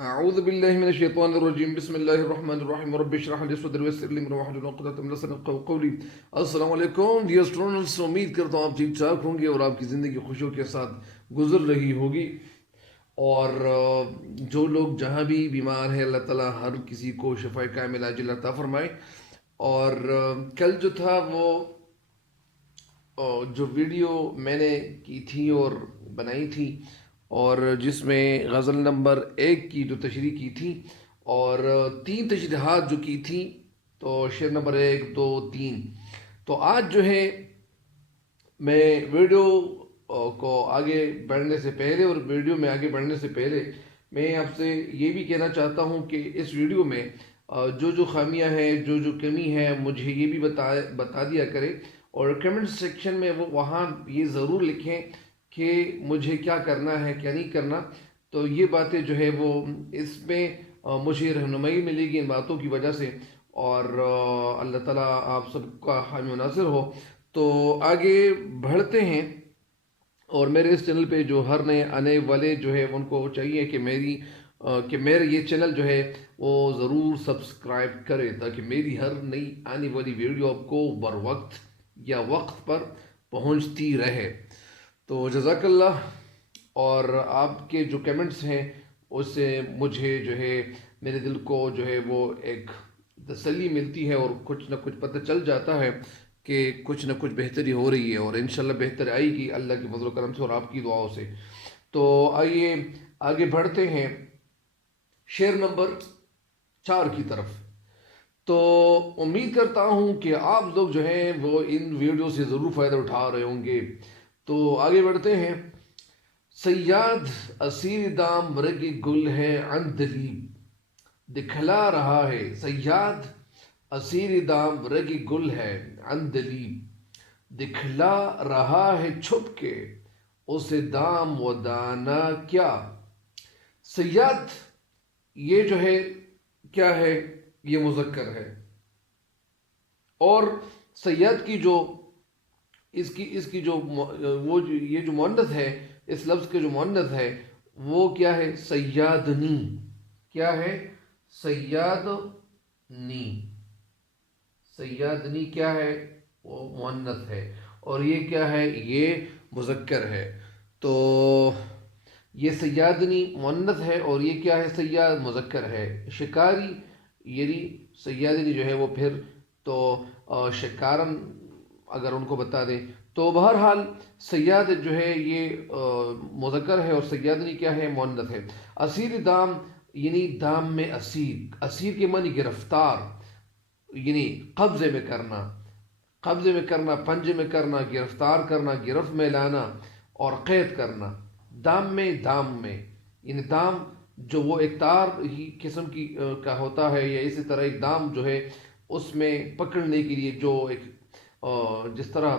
أعوذ بالله من الشيطان الرجيم بسم الله الرحمن الرحيم رب اشرح لي صدري ويسر لي أمري واحلل عقدة من لساني يفقهوا قولي. السلام علیکم ڈیئر اسٹوڈنٹس، امید کرتا ہوں آپ ٹھیک ٹھاک ہوں گے اور آپ کی زندگی خوشیوں کے ساتھ گزر رہی ہوگی. اور جو لوگ جہاں بھی بیمار ہیں اللہ تعالیٰ ہر کسی کو شفاء کاملہ عاجلہ عطا فرمائے. اور کل جو تھا وہ جو ویڈیو میں نے کی تھی اور بنائی تھی، اور جس میں غزل نمبر 1 کی جو تشریح کی تھی اور 3 تشریحات جو کی تھی، تو شعر نمبر 1 2 3. تو آج جو ہے میں ویڈیو کو آگے بڑھنے سے پہلے اور ویڈیو میں آگے بڑھنے سے پہلے میں آپ سے یہ بھی کہنا چاہتا ہوں کہ اس ویڈیو میں جو خامیاں ہیں، جو کمی ہے، مجھے یہ بھی بتا دیا کرے. اور کمنٹ سیکشن میں وہاں یہ ضرور لکھیں کہ مجھے کیا کرنا ہے کیا نہیں کرنا. تو یہ باتیں جو ہے وہ اس میں مجھے رہنمائی ملے گی ان باتوں کی وجہ سے. اور اللہ تعالیٰ آپ سب کا حامی و ناصر ہو. تو آگے بڑھتے ہیں. اور میرے اس چینل پہ جو ہر نئے آنے والے جو ہے ان کو چاہیے کہ میرا یہ چینل جو ہے وہ ضرور سبسکرائب کرے تاکہ میری ہر نئی آنے والی ویڈیو آپ کو بر وقت یا وقت پر پہنچتی رہے. تو جزاک اللہ. اور آپ کے جو کمنٹس ہیں اس سے مجھے جو ہے میرے دل کو جو ہے وہ ایک تسلی ملتی ہے اور کچھ نہ کچھ پتہ چل جاتا ہے کہ کچھ نہ کچھ بہتری ہو رہی ہے، اور انشاءاللہ بہتر آئے گی اللہ کے فضل و کرم سے اور آپ کی دعاؤں سے. تو آئیے آگے بڑھتے ہیں شعر نمبر 4 کی طرف. تو امید کرتا ہوں کہ آپ لوگ جو ہیں وہ ان ویڈیو سے ضرور فائدہ اٹھا رہے ہوں گے. تو آگے بڑھتے ہیں. صیاد اسیر دام رگ گل ہے عندلیب دکھلا رہا ہے. صیاد اسیر دام رگ گل ہے عندلیب دکھلا رہا ہے چھپ کے اسے دام و دانا کیا. صیاد یہ جو ہے کیا ہے؟ یہ مذکر ہے. اور صیاد کی جو اس کی جو یہ جو مؤنث ہے، اس لفظ کے جو مؤنث ہے وہ کیا ہے؟ سیادنی. کیا ہے؟ سیادنی. سیادنی کیا ہے؟ وہ مؤنث ہے. اور یہ کیا ہے؟ یہ مذکر ہے. تو یہ سیادنی مؤنث ہے اور یہ کیا ہے؟ سیاد مذکر ہے. شکاری یعنی سیادنی جو ہے وہ پھر تو شکارن اگر ان کو بتا دیں. تو بہرحال سیاد جو ہے یہ مذکر ہے اور سیادنی کیا ہے؟ مؤنث ہے. اسیر دام یعنی دام میں اسیر. اسیر کے معنی گرفتار، یعنی قبضے میں کرنا. قبضے میں کرنا، پنجے میں کرنا، گرفتار کرنا، گرفت میں لانا اور قید کرنا. دام میں یعنی دام جو وہ ایک تار ہی قسم کی کا ہوتا ہے، یا اسی طرح ایک دام جو ہے اس میں پکڑنے کے لیے جو ایک جس طرح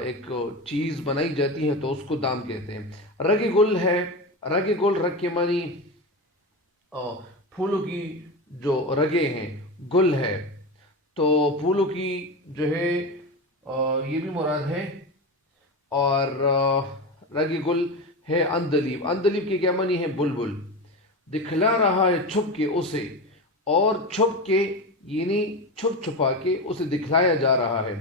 ایک چیز بنائی جاتی ہے تو اس کو دام کہتے ہیں. رگ گل ہے. رگ گل، رگ کے معنی پھولوں کی جو رگیں ہیں. گل ہے تو پھولوں کی جو ہے یہ بھی مراد ہے. اور رگ گل ہے اندلیب. اندلیب کے کیا معنی ہے؟ بلبل. دکھلا رہا ہے چھپ کے اسے، اور چھپ کے یعنی چھپ چھپا کے اسے دکھلایا جا رہا ہے.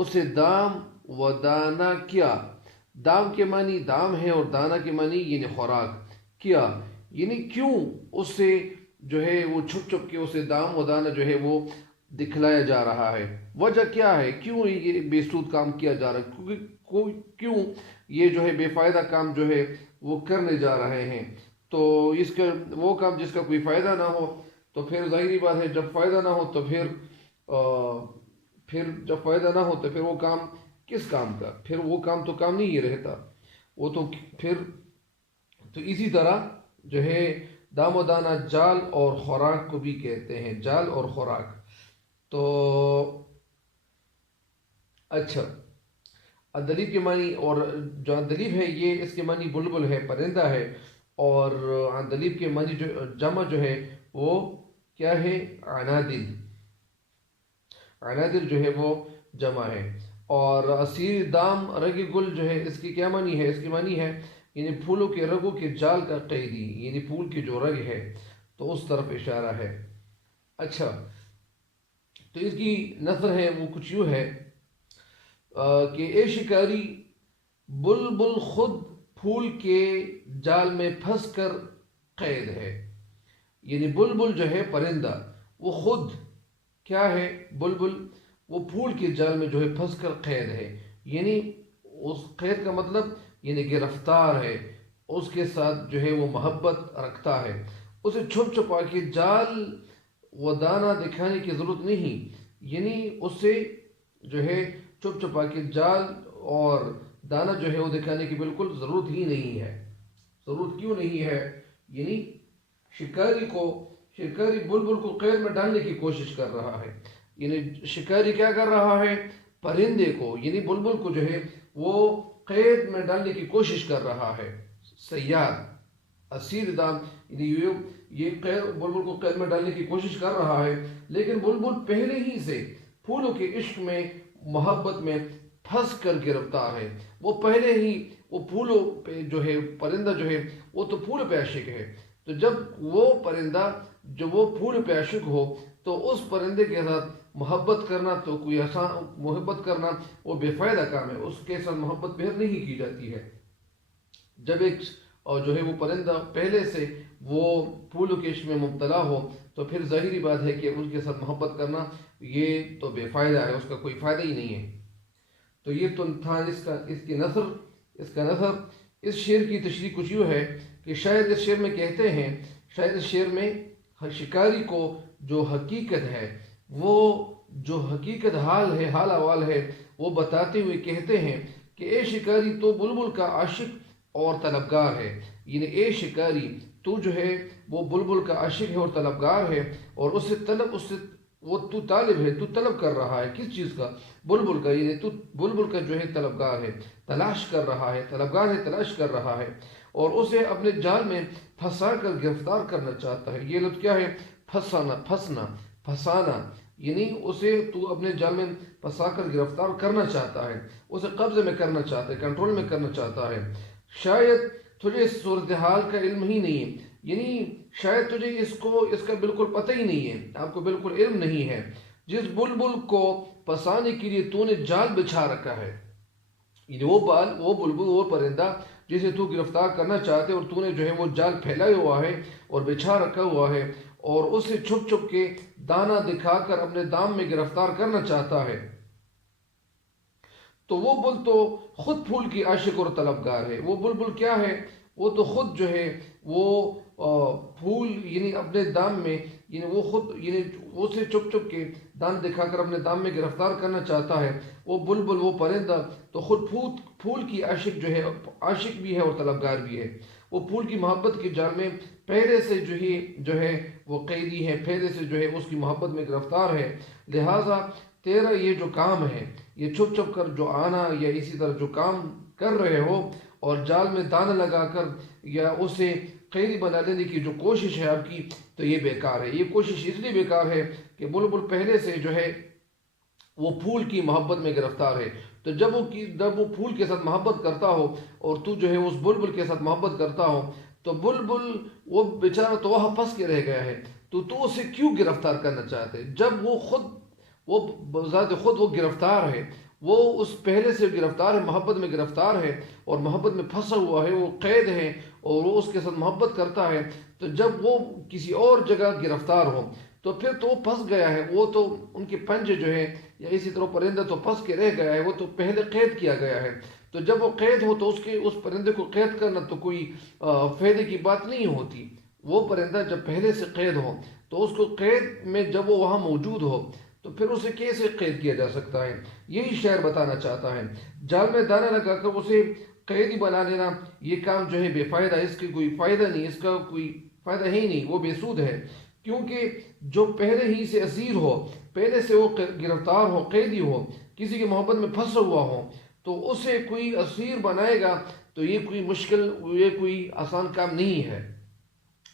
اسے دام و دانا کیا. دام کے معنی دام ہے اور دانا کے معنی یعنی خوراک. کیا یعنی کیوں اسے جو ہے وہ چھپ چھپ کے اسے دام و دانا جو ہے وہ دکھلایا جا رہا ہے. وجہ کیا ہے؟ کیوں یہ بے سود کام کیا جا رہا ہے؟ کیوں یہ جو ہے بے فائدہ کام جو ہے وہ کرنے جا رہے ہیں؟ تو اس کا وہ کام جس کا کوئی فائدہ نہ ہو تو پھر ظاہری بات ہے جب فائدہ نہ ہو تو پھر جب فائدہ نہ ہو تو پھر وہ کام کس کام کا؟ پھر وہ کام تو کام نہیں رہتا. وہ تو پھر تو اسی طرح جو ہے دام و دانہ جال اور خوراک کو بھی کہتے ہیں. جال اور خوراک. تو اچھا، اندلیب کے معنی، اور جو اندلیب ہے یہ اس کے معنی بلبل ہے، پرندہ ہے. اور اندلیب کے معنی جو جمع جو ہے وہ کیا ہے؟ عنادل. عنادل جو ہے وہ جمع ہے. اور اسیر دام رگ گل جو ہے اس کی کیا معنی ہے؟ اس کی معنی ہے یعنی پھولوں کے رگوں کے جال کا قیدی، یعنی پھول کے جو رگ ہے. تو اس طرف اشارہ ہے۔ اچھا، تو اس کی نثر ہے وہ کچھ یوں ہے کہ اے شکاری، بلبل خود پھول کے جال میں پھنس کر قید ہے۔ یعنی بلبل جو ہے پرندہ، وہ خود کیا ہے؟ بلبل وہ پھول کے جال میں جو ہے پھنس کر قید ہے، یعنی اس قید کا مطلب یعنی گرفتار ہے، اس کے ساتھ جو ہے وہ محبت رکھتا ہے، اسے چھپ چھپا کے جال و دانہ دکھانے کی ضرورت نہیں، یعنی اسے جو ہے چھپ چھپا کے جال اور دانہ جو ہے وہ دکھانے کی بالکل ضرورت ہی نہیں ہے۔ ضرورت کیوں نہیں ہے؟ یعنی شکاری بلبل کو قید میں ڈالنے کی کوشش کر رہا ہے، یعنی شکاری کیا کر رہا ہے؟ پرندے کو یعنی بلبل کو جو ہے وہ قید میں ڈالنے کی کوشش کر رہا ہے۔ صیاد، اسیر دام، یعنی یہ بلبل کو قید میں ڈالنے کی کوشش کر رہا ہے، لیکن بلبل پہلے ہی سے پھولوں کے عشق میں، محبت میں پھنس کر گرفتار ہے۔ وہ پہلے ہی وہ پھولوں پہ جو ہے پرندہ جو ہے وہ تو پھول پہ عاشق ہے، تو جب وہ پرندہ جو وہ پھول پہ عاشق ہو تو اس پرندے کے ساتھ محبت کرنا تو کوئی آسان، محبت کرنا وہ بے فائدہ کام ہے، اس کے ساتھ محبت بہر نہیں کی جاتی ہے۔ جب ایک اور جو ہے وہ پرندہ پہلے سے وہ پھولوں کے عشق میں مبتلا ہو تو پھر ظاہری بات ہے کہ اس کے ساتھ محبت کرنا یہ تو بے فائدہ ہے، اس کا کوئی فائدہ ہی نہیں ہے۔ تو یہ تو تھا اس کا نثر۔ اس شعر کی تشریح کچھ یوں ہے کہ شاید اس شعر میں کہتے ہیں، شاید اس شعر میں شکاری کو جو حقیقت ہے، وہ جو حقیقت حال ہے، حال احوال ہے، وہ بتاتے ہوئے کہتے ہیں کہ اے شکاری، تو بلبل کا عاشق اور طلبگار ہے، یعنی اے شکاری تو جو ہے وہ بلبل کا عاشق ہے اور طلبگار ہے، اور اس سے وہ تو طالب ہے، تو طلب کر رہا ہے کس چیز کا؟ بلبل کا، یعنی تو بلبل کا جو ہے طلبگار ہے، تلاش کر رہا ہے، طلبگار ہے، تلاش کر رہا ہے، اور اسے اپنے جال میں پھنسا کر گرفتار کرنا چاہتا ہے۔ یہ لفظ کیا ہے؟ پھنسانا، یعنی اسے تو اپنے جال میں پھنسا کر گرفتار کرنا چاہتا ہے، اسے قبضے میں کرنا چاہتا ہے، کنٹرول میں کرنا چاہتا ہے۔ شاید تجھے اس صورتحال کا علم ہی نہیں ہے، یعنی شاید تجھے اس کا بالکل پتہ ہی نہیں ہے، آپ کو بالکل علم نہیں ہے، جس بلبل کو پھنسانے کے لیے تو نے جال بچھا رکھا ہے، یعنی وہ بلبل، وہ پرندہ جسے تو گرفتار کرنا چاہتے اور تو نے جو ہے وہ جال پھیلایا ہوا ہے اور بچھا رکھا ہوا ہے، اور اسے چھپ چھپ کے دانہ دکھا کر اپنے دام میں گرفتار کرنا چاہتا ہے، تو وہ بل تو خود پھول کی عاشق اور طلبگار ہے۔ وہ بلبل کیا ہے؟ وہ تو خود جو ہے وہ پھول یعنی اپنے دام میں، یعنی وہ خود یعنی اسے چھپ چھپ کے دان دکھا کر اپنے دام میں گرفتار کرنا چاہتا ہے۔ وہ بلبل، وہ پرندہ تو خود پھول کی عاشق جو ہے، عاشق بھی ہے اور طلبگار بھی ہے، وہ پھول کی محبت کے جال میں پہلے سے جو ہے وہ قیدی ہے، پہلے سے جو ہے اس کی محبت میں گرفتار ہے، لہٰذا تیرا یہ جو کام ہے، یہ چھپ چھپ کر جو آنا یا اسی طرح جو کام کر رہے ہو اور جال میں دانہ لگا کر یا اسے قیدی بنا لینے کی جو کوشش ہے آپ کی، تو یہ بیکار ہے۔ یہ کوشش اس لیے بیکار ہے کہ بلبل پہلے سے جو ہے وہ پھول کی محبت میں گرفتار ہے، تو جب وہ پھول کے ساتھ محبت کرتا ہو اور تو جو ہے اس بلبل کے ساتھ محبت کرتا ہو، تو بلبل وہ بیچارہ تو وہاں پھنس کے رہ گیا ہے، تو اسے کیوں گرفتار کرنا چاہتے؟ جب وہ بذات خود وہ گرفتار ہے، وہ اس پہلے سے گرفتار ہے، محبت میں گرفتار ہے اور محبت میں پھنسا ہوا ہے، وہ قید ہے اور وہ اس کے ساتھ محبت کرتا ہے، تو جب وہ کسی اور جگہ گرفتار ہو تو پھر تو وہ پھنس گیا ہے، وہ تو ان کے پنجے جو ہے یا اسی طرح پرندہ تو پھنس کے رہ گیا ہے، وہ تو پہلے قید کیا گیا ہے، تو جب وہ قید ہو تو اس پرندے کو قید کرنا تو کوئی فائدے کی بات نہیں ہوتی۔ وہ پرندہ جب پہلے سے قید ہو تو اس کو قید میں جب وہ وہاں موجود ہو تو پھر اسے کیسے قید کیا جا سکتا ہے؟ یہی شاعر بتانا چاہتا ہے۔ جال میں دانہ لگا کر اسے قیدی بنا لینا یہ کام جو ہے بے فائدہ، اس کی کوئی فائدہ نہیں، اس کا کوئی فائدہ ہے ہی نہیں، وہ بے سود ہے، کیونکہ جو پہلے ہی سے اسیر ہو، پہلے سے وہ گرفتار ہو، قیدی ہو، کسی کی محبت میں پھنسا ہوا ہو، تو اسے کوئی اسیر بنائے گا تو یہ کوئی مشکل، یہ کوئی آسان کام نہیں ہے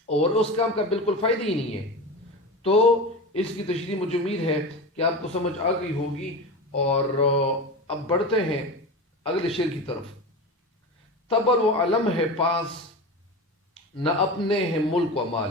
اور اس کام کا بالکل فائدہ ہی نہیں ہے۔ تو اس کی تشریح مجھے امید ہے کہ آپ کو سمجھ آ گئی ہوگی، اور اب بڑھتے ہیں اگلے شعر کی طرف۔ تبر و علم ہے پاس، نہ اپنے ہیں ملک و مال،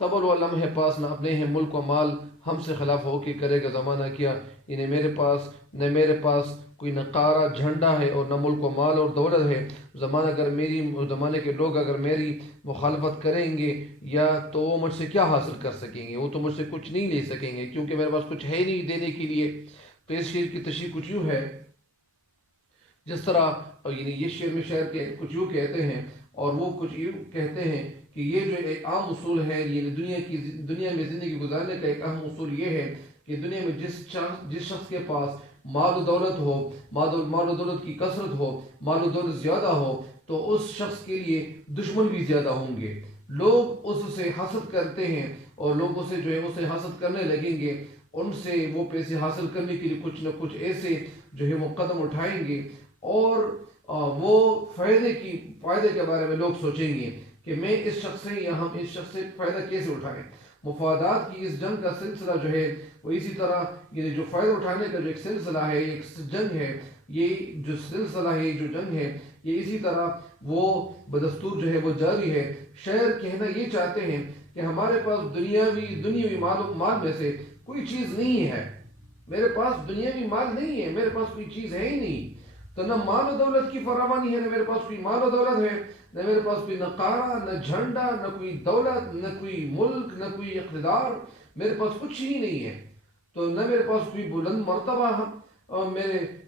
تبل و لمحے پاس نہ اپنے ہیں ملک و مال، ہم سے خلاف ہو کے کرے گا زمانہ کیا. یعنی میرے پاس کوئی نقارہ جھنڈا ہے اور نہ ملک و مال اور دولت ہے. زمانے کے لوگ اگر میری مخالفت کریں گے یا تو وہ مجھ سے کیا حاصل کر سکیں گے؟ وہ تو مجھ سے کچھ نہیں لے سکیں گے کیونکہ میرے پاس کچھ ہے نہیں دینے کے لیے. تو اس شعر کی تشریح کچھ یوں ہے، جس طرح یعنی یہ شعر میں شاعر کے کچھ یوں کہتے ہیں اور وہ کچھ یوں کہتے ہیں کہ یہ جو ایک عام اصول ہے، یعنی دنیا میں زندگی گزارنے کا ایک اہم اصول یہ ہے کہ دنیا میں جس شخص کے پاس مال و دولت ہو، مال و دولت کی کثرت ہو، مال و دولت زیادہ ہو، تو اس شخص کے لیے دشمن بھی زیادہ ہوں گے. لوگ اس سے حسد کرتے ہیں اور لوگ اسے جو ہے اسے حسد کرنے لگیں گے. ان سے وہ پیسے حاصل کرنے کے لیے کچھ نہ کچھ ایسے جو ہے وہ قدم اٹھائیں گے اور وہ فائدے کے بارے میں لوگ سوچیں گے کہ میں اس شخص سے یا ہم اس شخص سے فائدہ کیسے اٹھائیں. مفادات کی اس جنگ کا سلسلہ جو ہے وہ اسی طرح، یعنی جو فائدہ اٹھانے کا جو ایک سلسلہ ہے، ایک جنگ ہے، یہ جو سلسلہ ہے، جو جنگ ہے، یہ اسی طرح وہ بدستور جو ہے وہ جاری ہے. شاعر کہنا یہ چاہتے ہیں کہ ہمارے پاس دنیاوی مال میں سے کوئی چیز نہیں ہے. میرے پاس دنیاوی مال نہیں ہے، میرے پاس کوئی چیز ہے ہی نہیں. تو نہ مال و دولت کی فراوانی ہے، نہ میرے پاس کوئی مال و دولت ہے، نہ میرے پاس کوئی نقارہ، نہ جھنڈا، نہ کوئی دولت، نہ کوئی ملک، نہ کوئی اقتدار. میرے پاس کچھ ہی نہیں ہے. تو نہ میرے پاس کوئی بلند مرتبہ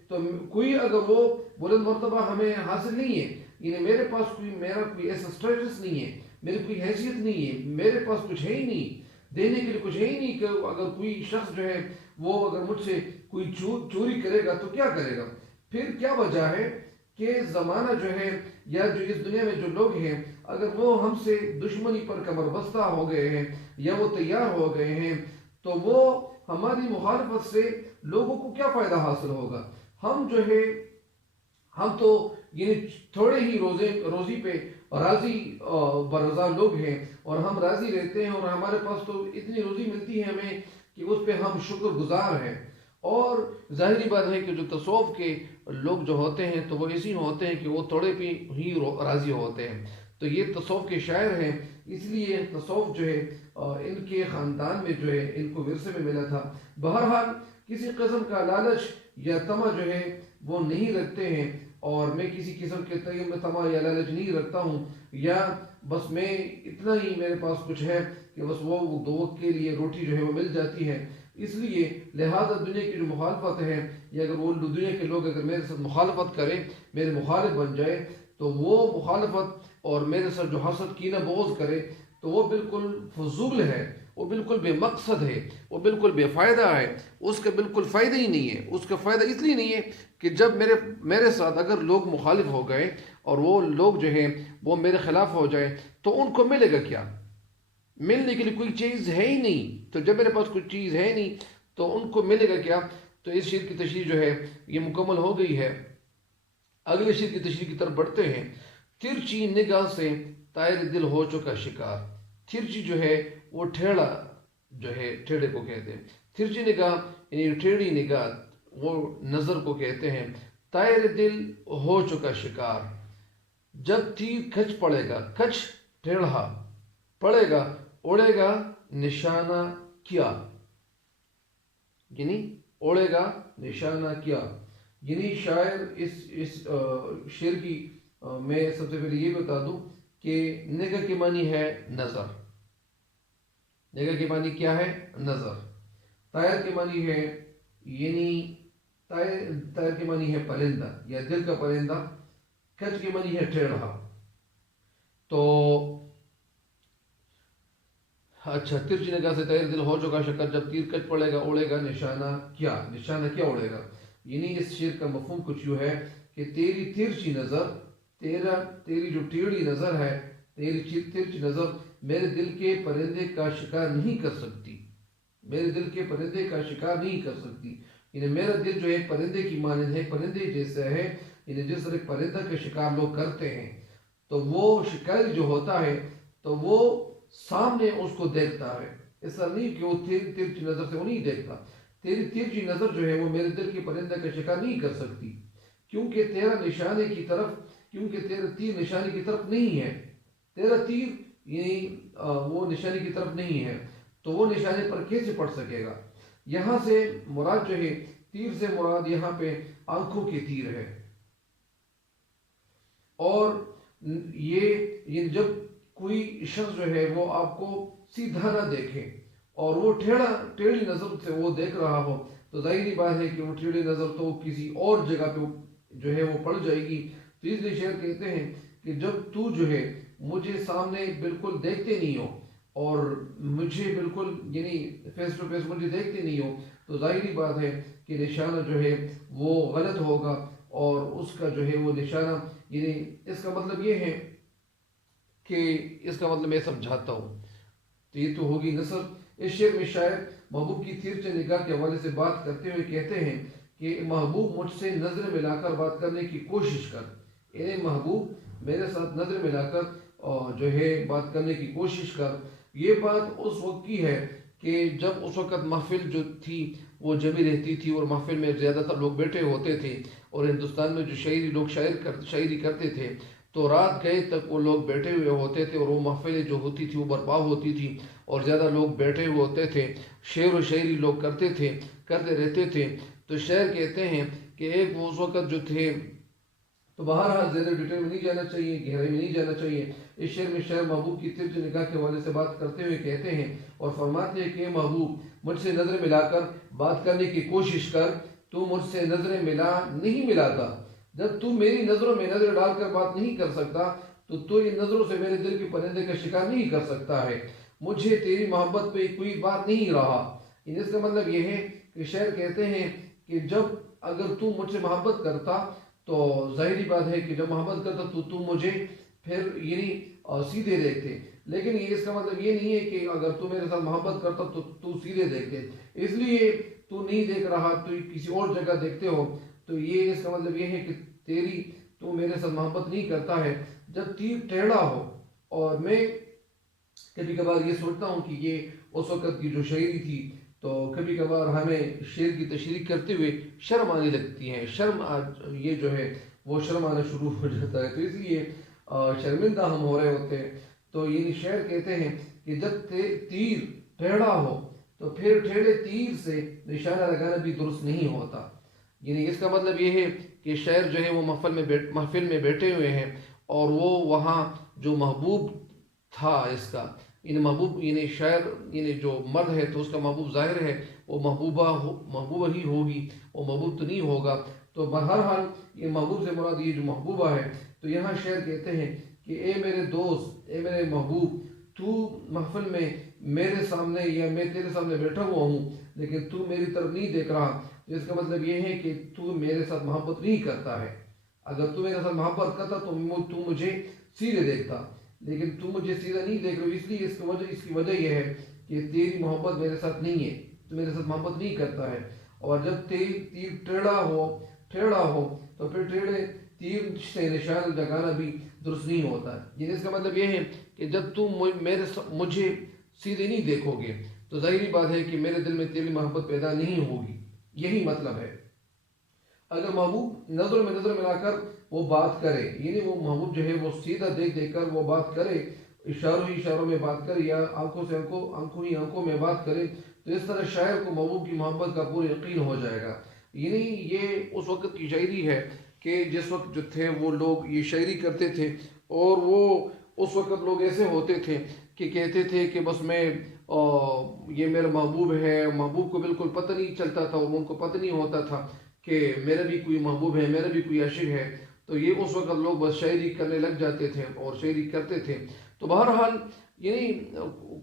تو کوئی اگر وہ بلند مرتبہ ہمیں حاصل نہیں ہے، یعنی میرا کوئی ایسا اسٹیٹس نہیں ہے، میری کوئی حیثیت نہیں ہے، میرے پاس کچھ ہے ہی نہیں دینے کے لیے، کچھ ہے ہی نہیں کہ اگر کوئی شخص جو ہے وہ اگر مجھ سے کوئی چوری کرے گا تو کیا کرے گا؟ پھر کیا وجہ ہے کہ زمانہ جو ہے یا جو اس دنیا میں جو لوگ ہیں اگر وہ ہم سے دشمنی پر کمر بستہ ہو گئے ہیں یا وہ تیار ہو گئے ہیں تو وہ ہماری مخالفت سے لوگوں کو کیا فائدہ حاصل ہوگا؟ ہم تو یعنی تھوڑے ہی روزی پہ راضی برضا لوگ ہیں اور ہم راضی رہتے ہیں اور ہمارے پاس تو اتنی روزی ملتی ہے ہمیں کہ اس پہ ہم شکر گزار ہیں. اور ظاہری بات ہے کہ جو تصوف کے لوگ جو ہوتے ہیں تو وہ اسی ہوتے ہیں کہ وہ تھوڑے پہ ہی راضی ہوتے ہیں. تو یہ تصوف کے شاعر ہیں، اس لیے تصوف جو ہے ان کے خاندان میں جو ہے ان کو ورثے میں ملا تھا. بہرحال کسی قسم کا لالچ یا طمع جو ہے وہ نہیں رکھتے ہیں، اور میں کسی قسم کے طمع یا لالچ نہیں رکھتا ہوں، یا بس میں اتنا ہی میرے پاس کچھ ہے کہ بس وہ دو وقت کے لیے روٹی جو ہے وہ مل جاتی ہے. اس لیے لہذا دنیا کی جو مخالفت ہے یا اگر وہ دنیا کے لوگ اگر میرے ساتھ مخالفت کریں، میرے مخالف بن جائے، تو وہ مخالفت اور میرے ساتھ جو حسد کینہ بغض کرے تو وہ بالکل فضول ہے، وہ بالکل بے مقصد ہے، وہ بالکل بے فائدہ ہے. اس کا بالکل فائدہ ہی نہیں ہے. اس کا فائدہ اس لیے نہیں ہے کہ جب میرے ساتھ اگر لوگ مخالف ہو گئے اور وہ لوگ جو ہیں وہ میرے خلاف ہو جائے تو ان کو ملے گا کیا؟ ملنے کے لیے کوئی چیز ہے ہی نہیں. تو جب میرے پاس کوئی چیز ہے نہیں تو ان کو ملے گا کیا؟ تو اس شعر کی تشریح جو ہے یہ مکمل ہو گئی ہے. اگلے شعر کی تشریح کی طرف بڑھتے ہیں. ترچی نگاہ سے طائر دل ہو چکا شکار. ترچی جو ہے وہ ٹھیڑا جو ہے، ٹھیڑے کو کہتے ہیں. ترچی نگاہ یعنی ٹیڑھی نگاہ، وہ نظر کو کہتے ہیں. طائر دل ہو چکا شکار. جب تیر کھچ پڑے گا، کھچ ٹیڑھا، پڑے گا اڑے گا نشانہ کیا، یعنی اڑے گا نشانہ کیا. یعنی شاعر اس شعر کی میں سب سے پہلے یہ بتا دوں کہ نگاہ کے معنی ہے نظر. نگاہ کے معنی کیا ہے؟ نظر. طائر کے معنی ہے یعنی طائر کے معنی ہے پرندہ یا دل کا پرندہ. کچ کے معنی ہے ٹیڑھا. تو اچھا، ترچی نگاہ سے طائر دل ہو چکا شکار. جب تیر کچ پڑے گا اڑے گا نشانہ کیا، نشانہ کیا اڑے گا. یعنی اس شعر کا مفہوم کچھ یوں ہے کہ تیری ترچی نظر، تیری جو ٹیڑھی نظر ہے، تیری ترچی نظر میرے دل کے پرندے کا شکار نہیں کر سکتی. میرے دل کے پرندے کا شکار نہیں کر سکتی. یعنی میرا دل جو ہے پرندے کی مانند ہے، پرندے جیسا ہے. یعنی جس طرح پرندہ کے شکار لوگ کرتے ہیں تو وہ شکاری جو ہوتا ہے تو وہ سامنے اس کو دیکھتا ہے. ایسا نہیں کہ وہ ترچی نظر سے وہ نہیں دیکھتا. تیری ترچی نظر جو ہے وہ میرے دل کے پرندہ کا شکار نہیں کر سکتی، کیونکہ تیرا تیر نشانے کی طرف نہیں ہے. تیرا تیر یعنی وہ نشانی کی طرف نہیں ہے تو وہ نشانے پر کیسے پڑ سکے گا؟ یہاں سے مراد جو ہے تیر سے مراد یہاں پہ آنکھوں کے تیر ہے، اور یہ جب کوئی شخص جو ہے وہ آپ کو سیدھا نہ دیکھے اور وہ ٹیڑھی نظر سے وہ دیکھ رہا ہو تو ظاہری بات ہے کہ وہ ٹیڑھی نظر تو کسی اور جگہ پہ جو ہے وہ پڑ جائے گی۔ تو اس لیے شاعر کہتے ہیں کہ جب تو جو ہے مجھے سامنے بالکل دیکھتے نہیں ہو اور مجھے بالکل یعنی فیس ٹو فیس مجھے دیکھتے نہیں ہو تو ظاہری بات ہے کہ نشانہ جو ہے وہ غلط ہوگا، اور اس کا جو ہے وہ نشانہ یعنی اس کا مطلب یہ ہے کہ اس کا مطلب میں سمجھاتا ہوں تو یہ تو ہوگی نثر۔ اس شعر میں شاعر محبوب کی تیرچ نگاہ کے حوالے سے بات کرتے ہوئے کہتے ہیں کہ محبوب مجھ سے نظر ملا کر بات کرنے کی کوشش کر، یعنی محبوب میرے ساتھ نظر ملا کر جو ہے بات کرنے کی کوشش کر۔ یہ بات اس وقت کی ہے کہ جب اس وقت محفل جو تھی وہ جمی رہتی تھی اور محفل میں زیادہ تر لوگ بیٹھے ہوتے تھے، اور ہندوستان میں جو شاعری لوگ شاعری کرتے تھے تو رات گئے تک وہ لوگ بیٹھے ہوئے ہوتے تھے، اور وہ محفلیں جو ہوتی تھی وہ برپا ہوتی تھی اور زیادہ لوگ بیٹھے ہوئے ہوتے تھے، شعر و شاعری لوگ کرتے رہتے تھے۔ تو شاعر کہتے ہیں کہ ایک وہ اس وقت جو تھے، تو بہرحال زیادہ ڈیٹیل میں نہیں جانا چاہیے، گہرائی میں نہیں جانا چاہیے۔ اس شعر میں شاعر محبوب کی ترج نگاہ کے حوالے سے بات کرتے ہوئے کہتے ہیں اور فرماتے ہیں کہ اے محبوب مجھ سے نظر ملا کر بات کرنے کی کوشش کر، تو مجھ سے نظریں نہیں ملاتا، جب تو میری نظروں میں نظر ڈال کر بات نہیں کر سکتا تو ان نظروں سے میرے دل کے پرندے کا شکار نہیں کر سکتا ہے، مجھے تیری محبت پہ کوئی بات نہیں رہا۔ اس کا مطلب یہ ہے کہ شاعر کہتے ہیں کہ جب اگر تو مجھ سے محبت کرتا تو ظاہری بات ہے کہ جب محبت کرتا تو مجھے پھر یعنی سیدھے دیکھتے، لیکن اس کا مطلب یہ نہیں ہے کہ اگر تو میرے ساتھ محبت کرتا تو سیدھے دیکھتے، اس لیے تو نہیں دیکھ رہا، تو کسی اور جگہ دیکھتے ہو، تو یہ اس کا مطلب یہ ہے کہ تو میرے ساتھ محبت نہیں کرتا ہے۔ جب تیر ٹیڑھا ہو، اور میں کبھی کبھار یہ سوچتا ہوں کہ یہ اس وقت کی جو شاعری تھی، تو کبھی کبھار ہمیں شعر کی تشریح کرتے ہوئے شرم آنے لگتی ہے، یہ جو ہے وہ شرم آنا شروع ہو جاتا ہے، تو اس لیے شرمندہ ہم ہو رہے ہوتے ہیں۔ تو یہ شاعر کہتے ہیں کہ جب تیر ٹیڑھا ہو تو پھر ٹیڑھے تیر سے نشانہ لگانا بھی درست نہیں ہوتا، یعنی اس کا مطلب یہ ہے کہ شاعر جو ہے وہ محفل میں بیٹھے ہوئے ہیں، اور وہ وہاں جو محبوب تھا اس کا یعنی محبوب یعنی شاعر یعنی جو مرد ہے تو اس کا محبوب ظاہر ہے وہ محبوبہ ہی ہوگی، وہ محبوب تو نہیں ہوگا۔ تو بہرحال یہ محبوب سے مراد یہ جو محبوبہ ہے، تو یہاں شاعر کہتے ہیں کہ اے میرے دوست، اے میرے محبوب، تو محفل میں میرے سامنے یا میں تیرے سامنے بیٹھا ہوا ہوں لیکن تو میری طرف نہیں دیکھ رہا، اس کا مطلب یہ ہے کہ تو میرے ساتھ محبت نہیں کرتا ہے۔ اگر تو میرے ساتھ محبت کرتا تو مجھے سیدھے دیکھتا، لیکن تو مجھے سیدھا نہیں دیکھ رہا، اس لیے اس کی وجہ یہ ہے کہ تیری محبت میرے ساتھ نہیں ہے، تو میرے ساتھ محبت نہیں کرتا ہے۔ اور جب تیر ٹیڑھا ہو تو پھر ٹیڑھے تیر سے نشان لگانا بھی درست نہیں ہوتا ہے، یعنی اس کا مطلب یہ ہے کہ جب تم مجھے سیدھے نہیں دیکھو گے تو ظاہری بات ہے کہ میرے دل میں تیری محبت پیدا نہیں ہوگی، یہی مطلب ہے۔ اگر محبوب نظر میں نظر ملا کر وہ بات کرے، یعنی وہ محبوب جو ہے وہ سیدھا دیکھ کر وہ بات کرے، اشاروں میں بات کرے یا آنکھوں سے آنکھوں میں بات کرے، تو اس طرح شاعر کو محبوب کی محبت کا پورا یقین ہو جائے گا۔ یعنی یہ اس وقت کی شاعری ہے کہ جس وقت جو تھے وہ لوگ یہ شاعری کرتے تھے، اور وہ اس وقت لوگ ایسے ہوتے تھے کہ کہتے تھے کہ بس میں یہ میرا محبوب ہے، محبوب کو بالکل پتہ نہیں چلتا تھا، اور ان کو پتہ نہیں ہوتا تھا کہ میرا بھی کوئی محبوب ہے، میرا بھی کوئی عاشق ہے۔ تو یہ اس وقت لوگ بس شاعری کرنے لگ جاتے تھے اور شاعری کرتے تھے۔ تو بہرحال یعنی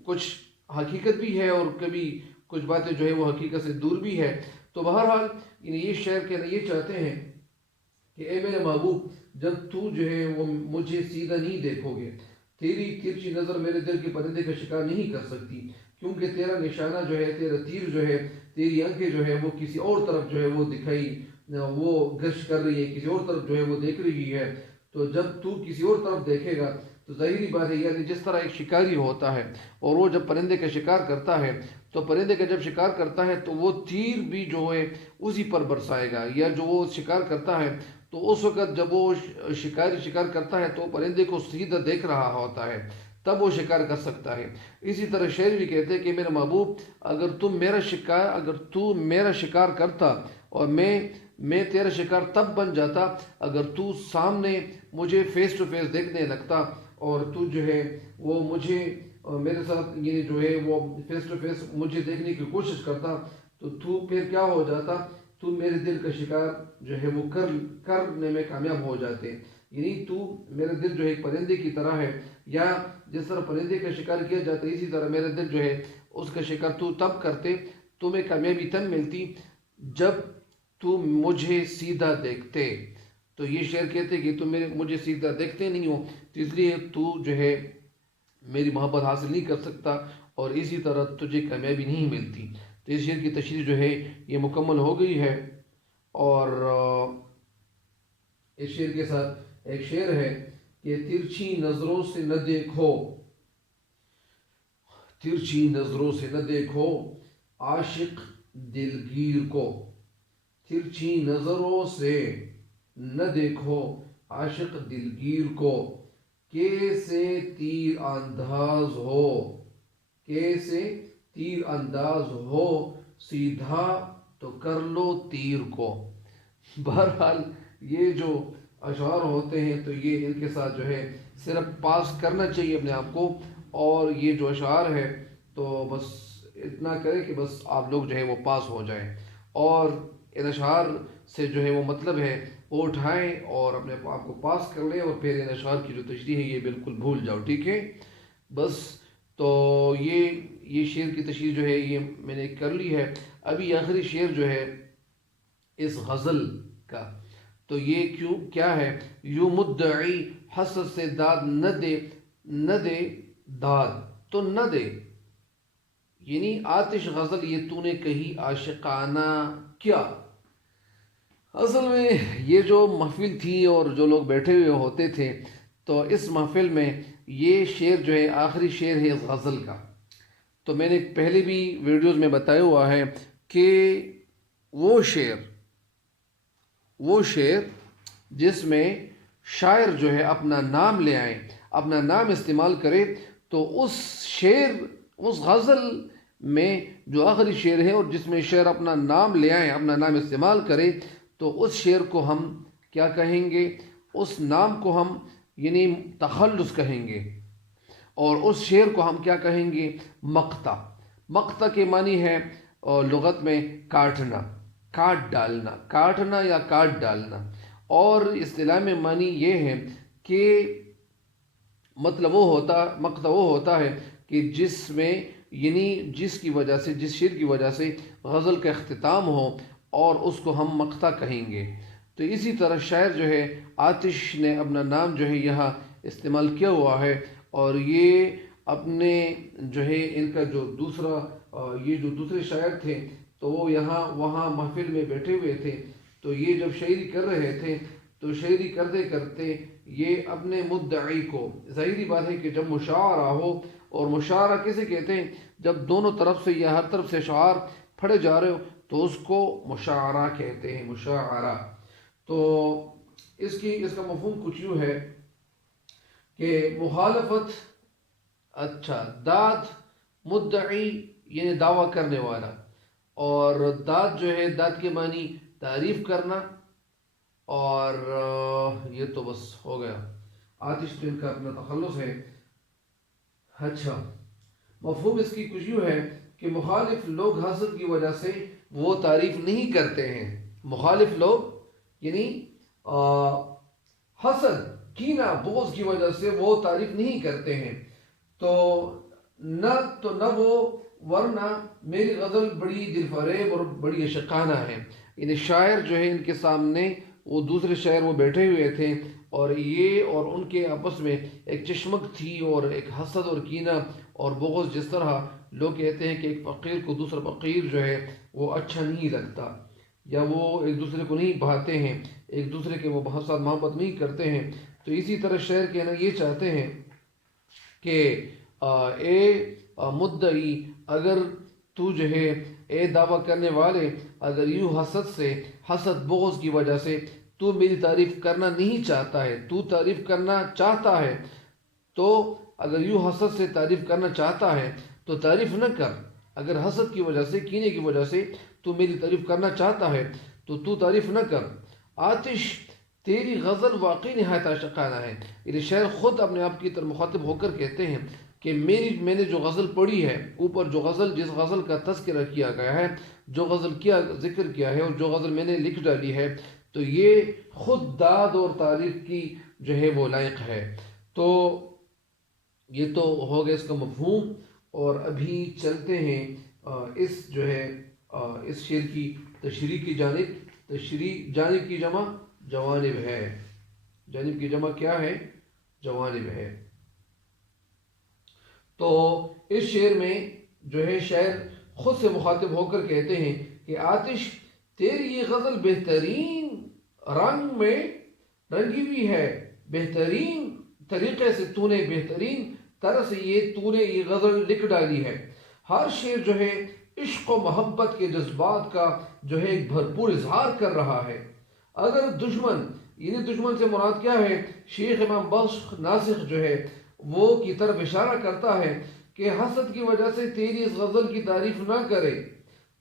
کچھ حقیقت بھی ہے اور کبھی کچھ باتیں جو ہے وہ حقیقت سے دور بھی ہے۔ تو بہرحال یہ شعر کہنا یہ چاہتے ہیں کہ اے میرے محبوب جب تو جو ہے وہ مجھے سیدھا نہیں دیکھو گے، تیری ترچھی نظر میرے دل کے پرندے کا شکار نہیں کر سکتی، کیونکہ تیرا نشانہ جو ہے، تیرا تیر جو ہے، تیری آنکھیں جو ہے وہ کسی اور طرف جو ہے وہ گشت کر رہی ہے، کسی اور طرف جو ہے وہ دیکھ رہی ہے۔ تو جب تو کسی اور طرف دیکھے گا تو ظاہری بات ہے، یعنی جس طرح ایک شکاری ہوتا ہے اور وہ جب پرندے کا شکار کرتا ہے تو پرندے کا جب شکار کرتا ہے تو وہ تیر بھی جو ہے اسی پر برسائے گا، یا جو وہ شکار کرتا ہے تو اس وقت جب وہ شکار کرتا ہے تو پرندے کو سیدھا دیکھ رہا ہوتا ہے، تب وہ شکار کر سکتا ہے۔ اسی طرح شاعر بھی کہتے ہیں کہ میرے محبوب اگر تو میرا شکار کرتا اور میں تیرا شکار تب بن جاتا اگر تو سامنے مجھے فیس ٹو فیس دیکھنے لگتا، اور تو جو ہے وہ مجھے میرے ساتھ یہ جو ہے وہ فیس ٹو فیس مجھے دیکھنے کی کوشش کرتا، تو پھر کیا ہو جاتا، تو میرے دل کا شکار جو ہے وہ کرنے میں کامیاب ہو جاتے۔ یعنی تو میرا دل جو ہے ایک پرندے کی طرح ہے، یا جس طرح پرندے کا شکار کیا جاتا ہے اسی طرح میرا دل جو ہے اس کا شکار تو تب کرتے، تمہیں کامیابی تب ملتی جب تو مجھے سیدھا دیکھتے۔ تو یہ شعر کہتے کہ تم مجھے سیدھا دیکھتے نہیں ہو، تو اس لیے تو جو ہے میری محبت حاصل نہیں کر سکتا، اور اسی طرح تجھے کامیابی نہیں ملتی۔ تو اس شعر کی تشریح جو ہے یہ مکمل ہو گئی ہے۔ اور اس شعر کے ساتھ ایک شعر ہے کہ ترچھی نظروں سے نہ دیکھو، ترچھی نظروں سے نہ دیکھو عاشق دلگیر کو، ترچھی نظروں سے نہ دیکھو عاشق دلگیر کو، کیسے تیر انداز ہو، کیسے تیر انداز ہو سیدھا تو کر لو تیر کو۔ بہرحال یہ جو اشعار ہوتے ہیں تو یہ ان کے ساتھ جو ہے صرف پاس کرنا چاہیے اپنے آپ کو، اور یہ جو اشعار ہے تو بس اتنا کرے کہ بس آپ لوگ جو ہے وہ پاس ہو جائیں، اور ان اشعار سے جو ہے وہ مطلب ہے وہ اٹھائیں اور اپنے آپ کو پاس کر لیں، اور پھر ان اشعار کی جو تشریح ہے یہ بالکل بھول جاؤ، ٹھیک ہے بس۔ تو یہ شعر کی تشریح جو ہے یہ میں نے کر لی ہے۔ ابھی آخری شعر جو ہے اس غزل کا، تو یہ کیا ہے، یوں مدعی حسد سے داد نہ دے داد تو نہ دے، یعنی آتش غزل یہ تو نے کہی عاشقانہ کیا۔ اصل میں یہ جو محفل تھی اور جو لوگ بیٹھے ہوئے ہوتے تھے، تو اس محفل میں یہ شعر جو ہے آخری شعر ہے اس غزل کا۔ تو میں نے پہلے بھی ویڈیوز میں بتایا ہوا ہے کہ وہ شعر جس میں شاعر جو ہے اپنا نام لے آئے، اپنا نام استعمال کرے، تو اس غزل میں جو آخری شعر ہے اور جس میں شاعر اپنا نام لے آئے، اپنا نام استعمال کرے، تو اس شعر کو ہم کیا کہیں گے، اس نام کو ہم یعنی تخلص کہیں گے، اور اس شعر کو ہم کیا کہیں گے، مقطع۔ مقطع کے معنی ہے لغت میں کاٹنا، کاٹ ڈالنا، کاٹنا یا کاٹ ڈالنا، اور اصطلاح میں معنی یہ ہے کہ مطلب مقطع وہ ہوتا ہے کہ جس میں یعنی جس شعر کی وجہ سے غزل کا اختتام ہو، اور اس کو ہم مقطع کہیں گے۔ تو اسی طرح شاعر جو ہے آتش نے اپنا نام جو ہے یہاں استعمال کیا ہوا ہے، اور یہ اپنے جو ہے ان کا جو دوسرے شاعر تھے تو وہ وہاں محفل میں بیٹھے ہوئے تھے، تو یہ جب شاعری کر رہے تھے تو شاعری کرتے کرتے یہ اپنے مدعی کو، ظاہری بات ہے کہ جب مشاعرہ ہو، اور مشاعرہ کیسے کہتے ہیں، جب دونوں طرف سے یا ہر طرف سے اشعار پڑھے جا رہے ہو تو اس کو مشاعرہ کہتے ہیں، مشاعرہ۔ تو اس کا مفہوم کچھ یوں ہے کہ مخالفت، اچھا داد، مدعی یعنی دعویٰ کرنے والا، اور داد جو ہے داد کے معنی تعریف کرنا، اور یہ تو بس ہو گیا، آتش تو ان کا اپنا تخلص ہے۔ اچھا مفہوم اس کی کچھ یوں ہے کہ مخالف لوگ حسد کی وجہ سے وہ تعریف نہیں کرتے ہیں، مخالف لوگ یعنی حسد، کینہ، بغض کی وجہ سے وہ تعریف نہیں کرتے ہیں، تو نہ وہ، ورنہ میری غزل بڑی دل فریب اور بڑی عاشقانہ ہے۔ یعنی شاعر جو ہے ان کے سامنے وہ دوسرے شاعر وہ بیٹھے ہوئے تھے، اور ان کے آپس میں ایک چشمک تھی، اور ایک حسد اور کینہ اور بغض، جس طرح لوگ کہتے ہیں کہ ایک فقیر کو دوسرا فقیر جو ہے وہ اچھا نہیں لگتا، یا وہ ایک دوسرے کو نہیں بھاتے ہیں، ایک دوسرے کے وہ بہت ساتھ محبت نہیں کرتے ہیں۔ تو اسی طرح شاعر کہنا یہ چاہتے ہیں کہ اے مدعی، اگر تو جو ہے، اے دعویٰ کرنے والے، اگر یوں حسد بغض کی وجہ سے تو میری تعریف کرنا نہیں چاہتا ہے، تو تعریف کرنا چاہتا ہے، تو اگر یوں حسد سے تعریف کرنا چاہتا ہے تو تعریف نہ کر، اگر حسد کی وجہ سے، کینے کی وجہ سے تو میری تعریف کرنا چاہتا ہے تو تعریف نہ کر۔ آتش تیری غزل واقعی نہایت عاشقانہ ہے۔ یہ شاعر خود اپنے آپ کی طرف مخاطب ہو کر کہتے ہیں کہ میں نے جو غزل پڑھی ہے، اوپر جو غزل، جس غزل کا تذکرہ کیا گیا ہے، جو غزل کیا ذکر کیا ہے، اور جو غزل میں نے لکھ ڈالی ہے، تو یہ خود داد اور تعریف کی جو ہے وہ لائق ہے۔ تو یہ تو ہو گیا اس کا مفہوم، اور ابھی چلتے ہیں اس جو ہے اس شعر کی تشریح کی جانب۔ تشریح، جانب کی جمع جوانب ہے، جانب کی جمع کیا ہے؟ جوانب ہے۔ تو اس شعر میں جو ہے شاعر خود سے مخاطب ہو کر کہتے ہیں کہ آتش تیری یہ غزل بہترین رنگ میں رنگی ہوئی ہے، بہترین طریقے سے تو نے، بہترین طرح سے تو نے یہ غزل لکھ ڈالی ہے۔ ہر شعر جو ہے عشق و محبت کے جذبات کا جو ہے ایک بھرپور اظہار کر رہا ہے۔ اگر دشمن، یعنی دشمن سے مراد کیا ہے؟ شیخ امام بخش ناسخ جو ہے وہ کی طرف اشارہ کرتا ہے کہ حسد کی وجہ سے تیری اس غزل کی تعریف نہ کرے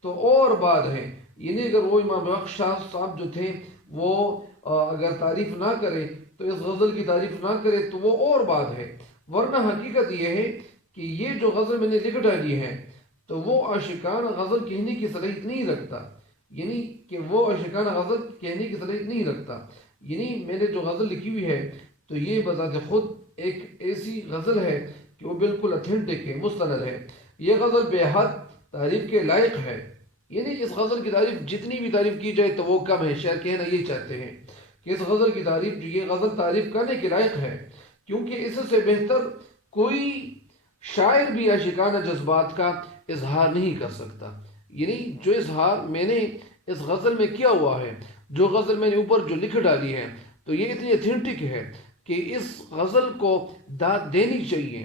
تو اور بات ہے، یعنی اگر وہ امام بخش صاحب جو تھے وہ اگر تعریف نہ کرے تو اس غزل کی تعریف نہ کرے تو وہ اور بات ہے، ورنہ حقیقت یہ ہے کہ یہ جو غزل میں نے لکھ ڈالی ہے تو وہ عاشقانہ غزل کہنے کی صلاحیت نہیں رکھتا، یعنی کہ وہ عاشقانہ غزل کہنے کی صلاحیت نہیں رکھتا، یعنی میں نے جو غزل لکھی ہوئی ہے تو یہ بذات خود ایک ایسی غزل ہے کہ وہ بالکل اتھینٹک ہے، مستند ہے۔ یہ غزل بے حد تعریف کے لائق ہے، یعنی اس غزل کی تعریف جتنی بھی تعریف کی جائے تو وہ کم ہے۔ شاعر کہنا یہ چاہتے ہیں کہ اس غزل کی تعریف، جو یہ غزل تعریف کرنے کے لائق ہے، کیونکہ اس سے بہتر کوئی شاعر بھی عاشقانہ جذبات کا اظہار نہیں کر سکتا۔ یعنی جو اظہار میں نے اس غزل میں کیا ہوا ہے، جو غزل میں نے اوپر جو لکھ ڈالی ہے، تو یہ اتنی اتھینٹک ہے کہ اس غزل کو داد دینی چاہیے،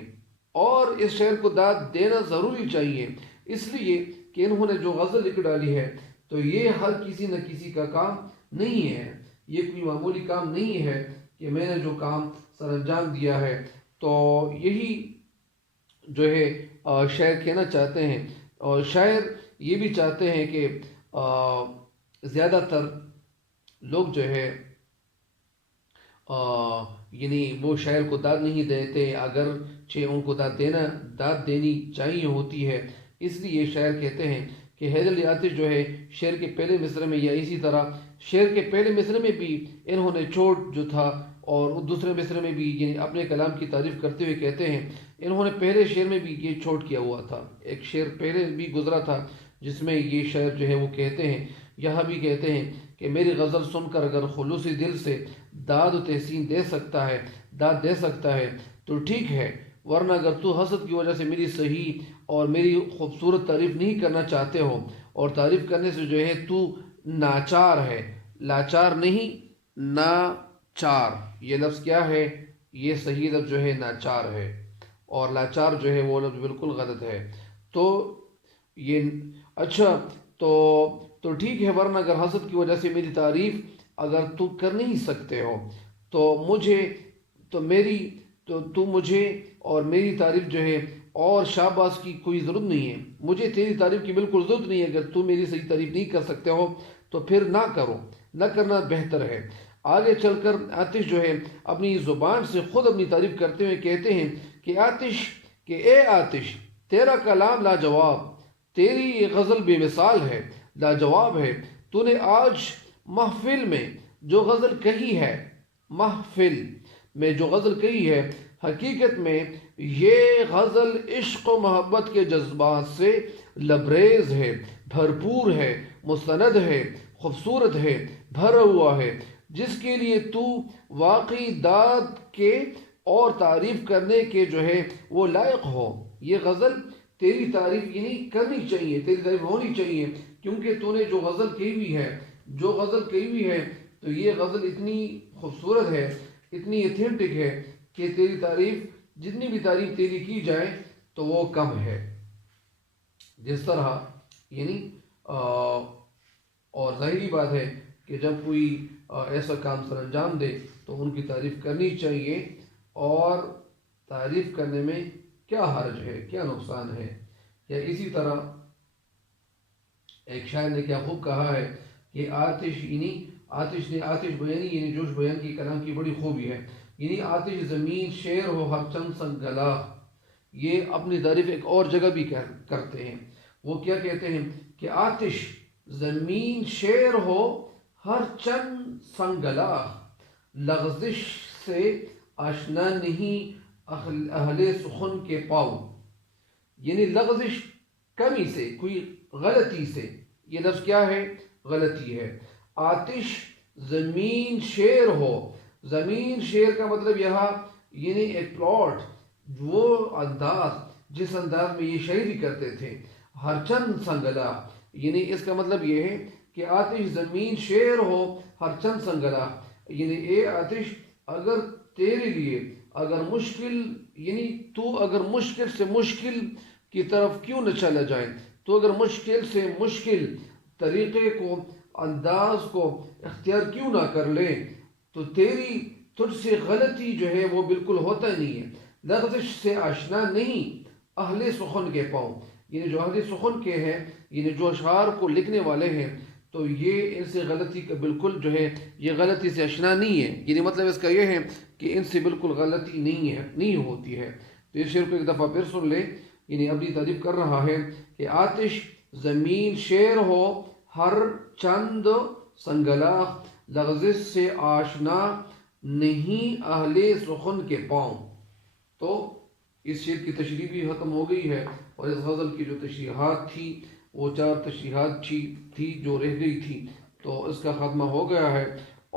اور اس شعر کو داد دینا ضروری چاہیے، اس لیے کہ انہوں نے جو غزل لکھ ڈالی ہے تو یہ ہر کسی نہ کسی کا کام نہیں ہے، یہ کوئی معمولی کام نہیں ہے کہ میں نے جو کام سر انجام دیا ہے۔ تو یہی جو ہے شاعر کہنا چاہتے ہیں، اور شاعر یہ بھی چاہتے ہیں کہ زیادہ تر لوگ جو ہے یعنی وہ شاعر کو داد نہیں دیتے، اگرچہ ان کو داد دینی چاہیے ہوتی ہے۔ اس لیے شاعر کہتے ہیں کہ حیدر علی آتش جو ہے شعر کے پہلے مصرعے میں، یا اسی طرح شعر کے پہلے مصرعے میں بھی انہوں نے چوٹ جو تھا، اور دوسرے مصرعے میں بھی یعنی اپنے کلام کی تعریف کرتے ہوئے کہتے ہیں، انہوں نے پہلے شعر میں بھی یہ چھوٹ کیا ہوا تھا، ایک شعر پہلے بھی گزرا تھا جس میں یہ شعر جو ہے وہ کہتے ہیں، یہاں بھی کہتے ہیں کہ میری غزل سن کر اگر خلوصی دل سے داد و تحسین دے سکتا ہے تو ٹھیک ہے، ورنہ اگر تو حسد کی وجہ سے میری صحیح اور میری خوبصورت تعریف نہیں کرنا چاہتے ہو، اور تعریف کرنے سے جو ہے تو ناچار ہے، لاچار نہیں، ناچار، یہ لفظ کیا ہے؟ یہ صحیح لفظ جو ہے ناچار ہے، اور لاچار جو ہے وہ لفظ بالکل غلط ہے۔ تو یہ اچھا، تو ٹھیک ہے، ورنہ اگر حسد کی وجہ سے میری تعریف اگر تو کر نہیں سکتے ہو تو تو مجھے اور میری تعریف جو ہے اور شاباش کی کوئی ضرورت نہیں ہے، مجھے تیری تعریف کی بالکل ضرورت نہیں ہے۔ اگر تو میری صحیح تعریف نہیں کر سکتے ہو تو پھر نہ کرو، نہ کرنا بہتر ہے۔ آگے چل کر آتش جو ہے اپنی زبان سے خود اپنی تعریف کرتے ہوئے کہتے ہیں کہ اے آتش تیرا کلام لاجواب، تیری یہ غزل بے مثال ہے، لاجواب ہے۔ تو نے آج محفل میں جو غزل کہی ہے، محفل میں جو غزل کہی ہے، حقیقت میں یہ غزل عشق و محبت کے جذبات سے لبریز ہے، بھرپور ہے، مستند ہے، خوبصورت ہے، بھرا ہوا ہے، جس کے لیے تو واقعی داد کے اور تعریف کرنے کے جو ہے وہ لائق ہو۔ یہ غزل تیری تعریف یعنی کرنی چاہیے، تیری تعریف ہونی چاہیے، کیونکہ تو نے جو غزل کہی ہوئی ہے تو یہ غزل اتنی خوبصورت ہے، اتنی ایتھینٹک ہے کہ تیری تعریف، جتنی بھی تعریف تیری کی جائے تو وہ کم ہے۔ جس طرح یعنی اور ظاہری بات ہے کہ جب کوئی ایسا کام سر انجام دے تو ان کی تعریف کرنی چاہیے، اور تعریف کرنے میں کیا حرج ہے، کیا نقصان ہے؟ یا اسی طرح ایک شاعر نے کیا خوب کہا ہے کہ آتش آتش بیانی یعنی جوش بیان کی کلام کی بڑی خوبی ہے، یعنی آتش زمین شیر ہو ہر چند سنگ گلا. یہ اپنی تعریف ایک اور جگہ بھی کرتے ہیں. وہ کیا کہتے ہیں کہ آتش زمین شیر ہو ہر چند سنگ گلا، لغزش سے آشنا نہیں اہل سخن کے پاؤ. یعنی لغزش کمی سے، کوئی غلطی سے، یہ لفظ کیا ہے؟ غلطی ہے. آتش زمین شیر ہو، زمین شیر کا مطلب یہاں یعنی ایک پلاٹ، وہ انداز جس انداز میں یہ شاعری کرتے تھے. ہر چند سنگلا، یعنی اس کا مطلب یہ ہے کہ آتش زمین شیر ہو ہر چند سنگلا، یعنی اے آتش اگر تیرے لیے اگر مشکل، یعنی تو اگر مشکل سے مشکل کی طرف کیوں نہ چلا جائے، تو اگر مشکل سے مشکل طریقے کو، انداز کو اختیار کیوں نہ کر لے، تو تجھ سے غلطی جو ہے وہ بالکل ہوتا نہیں ہے. لغزش سے آشنا نہیں اہل سخن کے پاؤں، یعنی جو اہل سخن کے ہیں، یعنی جو اشعار کو لکھنے والے ہیں، تو یہ ان سے غلطی کا بالکل جو ہے یہ غلطی سے آشنا نہیں ہے. یعنی مطلب اس کا یہ ہے کہ ان سے بالکل غلطی نہیں ہوتی ہے. تو اس شعر کو ایک دفعہ پھر سن لیں. یعنی اپنی تعریف کر رہا ہے کہ آتش زمین شیر ہو ہر چند سنگلا، لغزش سے آشنا نہیں اہل سخن کے پاؤں. تو اس شعر کی تشریح بھی ختم ہو گئی ہے، اور اس غزل کی جو تشریحات تھی وہ 4 تشریحات تھی جو رہ گئی تھی، تو اس کا خاتمہ ہو گیا ہے.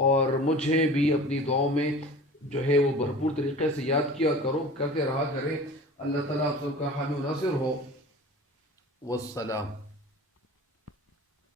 اور مجھے بھی اپنی دعاؤں میں جو ہے وہ بھرپور طریقے سے یاد کیا کرتے رہا کریں. اللہ تعالیٰ آپ سب کا حامی و ناصر ہو. والسلام.